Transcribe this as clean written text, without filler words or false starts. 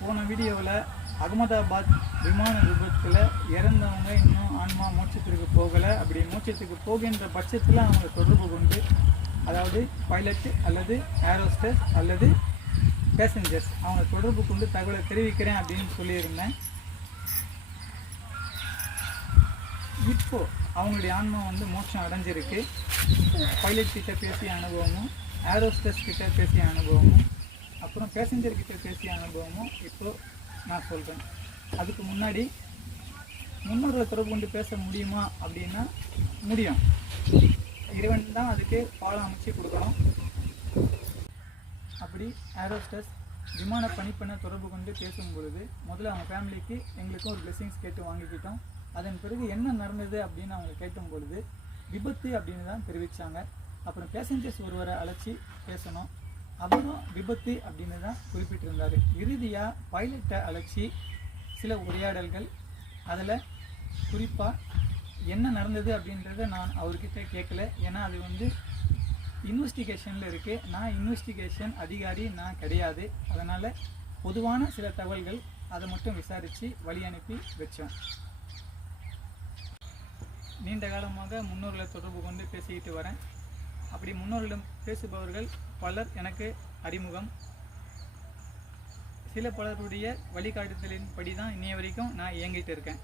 போன வீடியோவில் அகமதாபாத் விமான விபத்தில் இறந்தவங்க இன்னும் ஆன்மா மோட்சத்திற்கு போகலை. அப்படி மோட்சத்துக்கு போகின்ற பட்சத்தில் அவங்க தொடர்பு கொண்டு, அதாவது பைலட்டு அல்லது ஏரோஸ்டஸ் அல்லது பேசஞ்சர்ஸ் அவங்க தொடர்பு கொண்டு தகவலை தெரிவிக்கிறேன் அப்படின்னு சொல்லியிருந்தேன். இப்போ அவங்களுடைய ஆன்மா மோட்சம் அடைஞ்சிருக்கு. பைலட் கிட்ட பேசிய அனுபவமும், ஏரோஸ்டஸ் கிட்ட பேசிய அனுபவமும், அப்புறம் பேசஞ்சர் கிட்ட பேசிய அனுபவமும் இப்போ நான் சொல்கிறேன். அதுக்கு முன்னாடி முன்னோர்களை தொடர்பு கொண்டு பேச முடியுமா அப்படின்னா முடியும். இறைவன் தான் அதுக்கு பாலம் அமைச்சு கொடுக்கணும். அப்படி ஏரோஸ்டஸ் விமான பணிப்பெண்ணை தொடர்பு கொண்டு பேசும் பொழுது முதல்ல அவங்க ஃபேமிலிக்கு எங்களுக்கும் ஒரு பிளெஸிங்ஸ் கேட்டு வாங்கிக்கிட்டோம். அதன் பிறகு என்ன நடந்தது அப்படின்னு அவங்க கேட்கும் பொழுது விபத்து அப்படின்னு தான் தெரிவித்தாங்க. அப்புறம் பேசஞ்சர்ஸ் ஒருவரை அழைச்சி பேசணும், அவரும் விபத்து அப்படின்னு தான் குறிப்பிட்டிருந்தார். இறுதியாக பைலட்டை அழைச்சி சில உரையாடல்கள், அதில் குறிப்பாக என்ன நடந்தது அப்படின்றத நான் அவர்கிட்ட கேட்கல. ஏன்னா அது இன்வெஸ்டிகேஷனில் இருக்குது. நான் இன்வெஸ்டிகேஷன் அதிகாரி நான் கிடையாது. அதனால் பொதுவான சில தகவல்கள் அதை மட்டும் விசாரித்து வழி அனுப்பி வச்சோம். நீண்ட காலமாக முன்னோர்களை தொடர்பு கொண்டு பேசிக்கிட்டு வரேன். அப்படி முன்னோர்களிடம் பேசுபவர்கள் பலர் எனக்கு அறிமுகம். சில பலருடைய வழிகாட்டுதலின் படி தான் இன்னைய வரைக்கும் நான் இயங்கிட்டு இருக்கேன்.